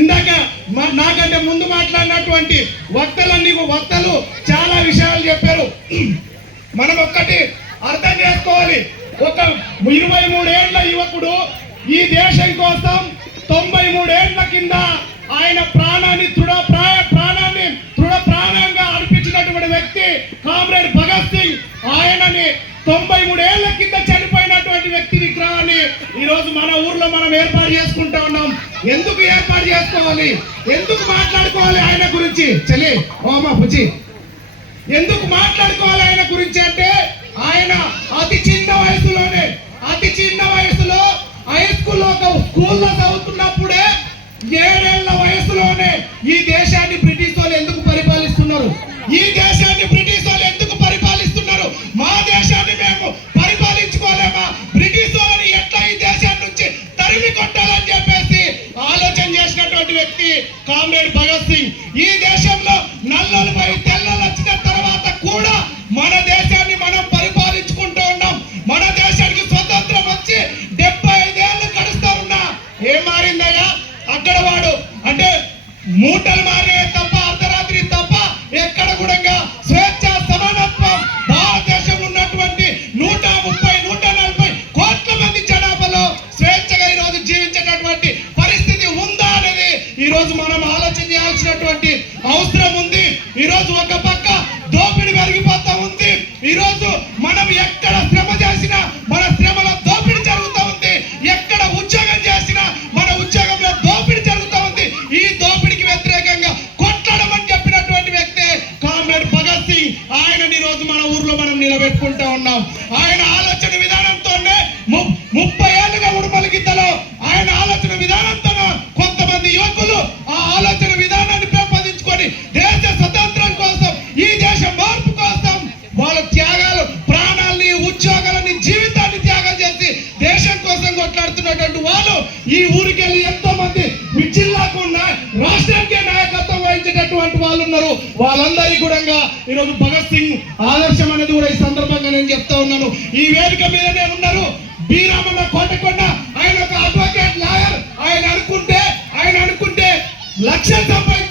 ఇందాక నాకంటే ముందు మాట్లాడినటువంటి వక్తలన్నీ వక్తలు చాలా విషయాలు చెప్పారు. మనం ఒక్కటి అర్థం చేసుకోవాలి. ఒక ఇరవై మూడేళ్ళ యువకుడు ఈ దేశం కోసం తొంభై మూడేళ్ళ కింద ఆయన ప్రాణాన్ని దృఢ ప్రాయ ప్రాణాన్ని దృఢ ప్రాణంగా అర్పించినటువంటి వ్యక్తి కామ్రేడ్ భగత్ సింగ్. ఆయనని తొంభై మూడేళ్ళ కింద చనిపోయినటువంటి వ్యక్తి విగ్రహాన్ని ఈరోజు మన ఊర్లో మనం ఏర్పాటు చేసుకుంటా ఉన్నాం. ఎందుకు ఏర్పాటు చేసుకోవాలి? ఎందుకు మాట్లాడుకోవాలి ఆయన గురించి? చెల్లి ఓమా పుచి ఎందుకు మాట్లాడుకోవాలి ఆయన గురించి అంటే ఆయన అతి చిన్న వయసులోనే అతి చిన్న వయసులో హై స్కూల్లో ఒక స్కూల్లో నల్లలపై తెల్లలు వచ్చిన తర్వాత కూడా మన దేశాన్ని మనం పరిపాలించుకుంటూ ఉన్నాం. మన దేశానికి స్వతంత్రం వచ్చి డెబ్బై ఐదేళ్ళు గడుస్తూ ఉన్నా. ఏం మారిందయ్యా? అక్కడ వాడు అంటే మూటలు మారే తప్ప అర్ధరాత్రి తప్ప ఎక్కడ కూడా స్వేచ్ఛ సమానత్వం భారతదేశంలో ఉన్నటువంటి నూట ముప్పై నూట నలభై కోట్ల మంది జనాభాలో స్వేచ్ఛగా ఈ రోజు జీవించేటటువంటి పరిస్థితి ఉందా అనేది ఈ రోజు మనం ప్రాణాల్ని ఉద్యోగాలని జీవితాన్ని త్యాగం చేసి దేశం కోసం కొట్లాడుతున్నటువంటి వాళ్ళు ఈ ఊరికి వెళ్ళి ఎంతో మంది ఈ జిల్లాకు రాష్ట్రానికే నాయకత్వం వహించేటటువంటి వాళ్ళు ఉన్నారు. వాళ్ళందరికీ కూడా ఈరోజు భగత్ సింగ్ ఆదర్శం అనేది కూడా ఈ సందర్భంగా నేను చెప్తా ఉన్నాను. ఈ వేదిక మీదనే ఉన్నారు. బీరామన్న కోటకొండ ఆయన ఒక అడ్వకేట్ లాయర్ ఆయన అనుకుంటే ఆయన అనుకుంటే లక్షలు సంపాదించవచ్చు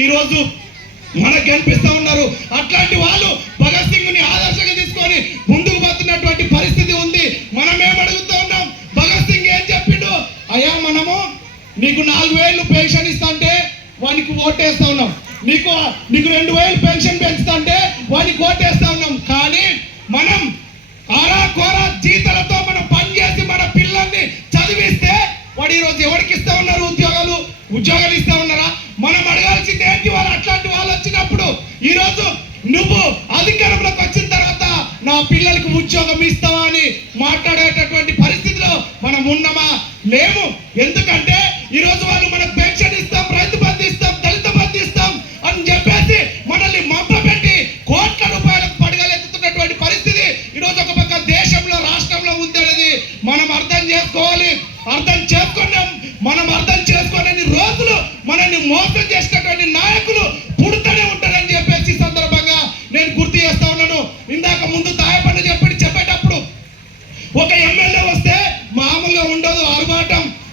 ఈరోజు మనకు కనిపిస్తూ ఉన్నారు. అట్లాంటి వాళ్ళు భగత్ సింగ్ని ఆదర్శంగా తీసుకొని ముందుకు పోతున్నటువంటి పరిస్థితి ఉంది. మనం ఏమడుగుతూ ఉన్నాం? భగత్ సింగ్ ఏం చెప్పిండు? అయ్యా మనము నీకు నాలుగు వేలు పెన్షన్ ఇస్తాంటే వానికి ఓటేస్తా ఉన్నాం. నీకు నీకు రెండు వేలు పెన్షన్ పెంచుతాంటే వానికి ఓటేస్తా ఈరోజు ఈ రోజు నువ్వు అధికారంలోకి వచ్చిన తర్వాత నా పిల్లలకు ఉద్యోగం ఇస్తావా అని మాట్లాడేటటువంటి పరిస్థితిలో మనం ఉన్నామా? లేము ఎందుకంటే ఈరోజు వాళ్ళు మనకు పెన్షన్ ఇస్తాం రైతు బంధు ఇస్తాం దళిత బంధు ఇస్తాం అని చెప్పేసి మనల్ని మభ్యపెట్టి కోట్ల రూపాయలకు పడగలెత్తుతున్నటువంటి పరిస్థితి ఈ రోజు ఒక పక్క దేశంలో రాష్ట్రంలో ఉంది అనేది మనం అర్థం చేసుకోవాలి. అర్థం చేసుకున్నాం మనం అర్థం చేసుకోలేని రోజులు మనల్ని మోసం చేసినటువంటి నాయకులు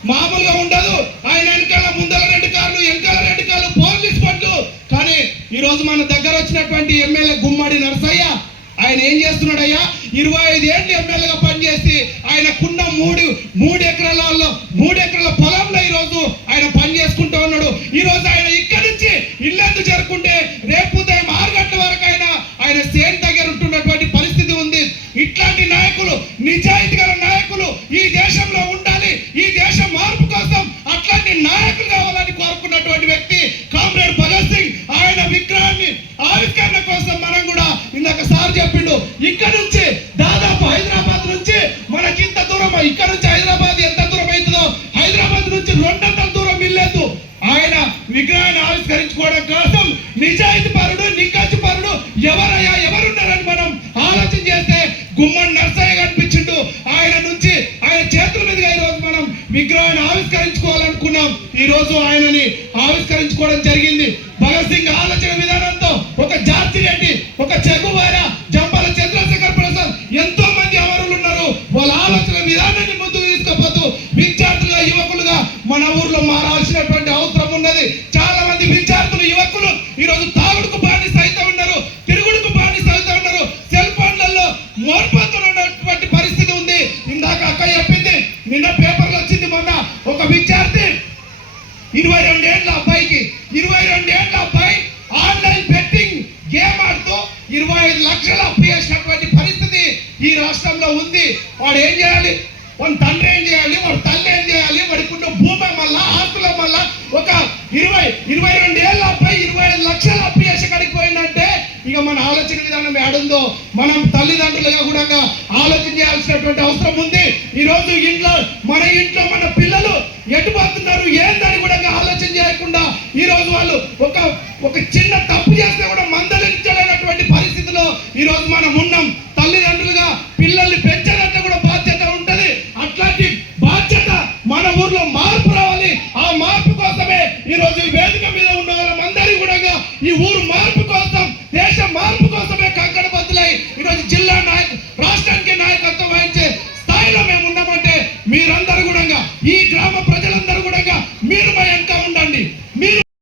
మామూలుగా ఉండదు. ఆయన వెనకాల ముందర రెండు కార్లు వెనకాల రెండు కార్లు పోలీస్ బండ్లు కానీ ఈ రోజు మన దగ్గర వచ్చినటువంటి ఎమ్మెల్యే గుమ్మడి నరసయ్య ఆయన ఏం చేస్తున్నాడయ్యా? ఇరవై ఐదు ఏళ్ళు ఎమ్మెల్యేగా పనిచేసి ఆయనకున్న మూడు మూడు ఎకరాలలో మూడు ఎకరాల పొలంలో ఈ రోజు ఆయన పని చేసుకుంటూ ఉన్నాడు. ఈ రోజు ఆయన ఇక్కడి నుంచి ఇల్లెందు జరుపుకుంటే రేపు ఉదయం ఆరు గంటల వరకు ఆయన ఆయన సేన్ దగ్గర ఉంటున్నటువంటి పరిస్థితి ఉంది. ఇట్లాంటి నాయకులు నిజాయితీ గల నాయకులు ఈ దేశ చెప్పిండు. ఇక్కడ నుంచి దాదాపు హైదరాబాద్ నుంచి మనకి ఇంత దూరం ఇక్కడ నుంచి హైదరాబాద్ ఎంత దూరం అవుతుందో హైదరాబాద్ నుంచి రెండంతల దూరం ఇల్లేదు ఆయన విగ్రహాన్ని ఆవిష్కరించుకోవడం కోసం నిజాయితీ పరుడు నిక్కచ్చు పరుడు ఎవరయ్యా ఎవరున్నారని మనం ఆలోచన చేస్తే గుమ్మడి నర్సయ్య కనిపించిండు. ఆయన నుంచి ఆయన చేతుల మీదుగా ఈరోజు మనం విగ్రహాన్ని ఆవిష్కరించుకోవాలనుకున్నాం. ఈరోజు ఆయనని ఆవిష్కరించుకోవడం జరిగింది. భగత్ సింగ్ ఆలోచన విధానంతో ఒక జాతి రెడ్డి ఒక చెగు మారాల్సినటువంటి అవసరం ఉన్నది. చాలా మంది విద్యార్థులు యువకులు ఈరోజు తాగుడుకు బానిస అయితే ఉన్నారు తిరుగుడుకు బానిస అయితే ఉన్నారు. సెల్ ఫోన్లలో మోర్పోతున్నటువంటి పరిస్థితి ఉంది. ఇందాక అక్క చెప్పింది నిన్న పేపర్లో వచ్చింది మొన్న. ఒక విద్యార్థి ఇరవై రెండేళ్ళ అబ్బాయికి ఇరవై రెండేళ్ళ అబ్బాయి ఆన్లైన్ బెట్టింగ్ గేమ్ ఆడుతూ ఇరవై ఐదు లక్షలు అప్పు చేసినటువంటి పరిస్థితి ఈ రాష్ట్రంలో ఉంది. వాడు ఏం చేయాలి? వాళ్ళ తండ్రి ఏం చేయాలి? వాడు తల్లి ఏం వల్ల ఒక ఇరవై ఇరవై రెండేళ్ళ అబ్బాయి ఇరవై ఐదు లక్షల అప్పు చేసి పోయిందంటే ఇక మన ఆలోచన విధానం ఏడుందో? మనం తల్లిదండ్రులుగా కూడా ఆలోచన చేయాల్సినటువంటి అవసరం ఉంది. ఈ రోజు ఇంట్లో మన ఇంట్లో మన పిల్లలు ఎటుపోతున్నారు ఏందని కూడా ఆలోచన చేయకుండా ఈ రోజు వాళ్ళు ఒక ఒక చిన్న తప్పు చేస్తే కూడా మందలించలేనటువంటి పరిస్థితిలో ఈ రోజు మనం ఉన్నాం.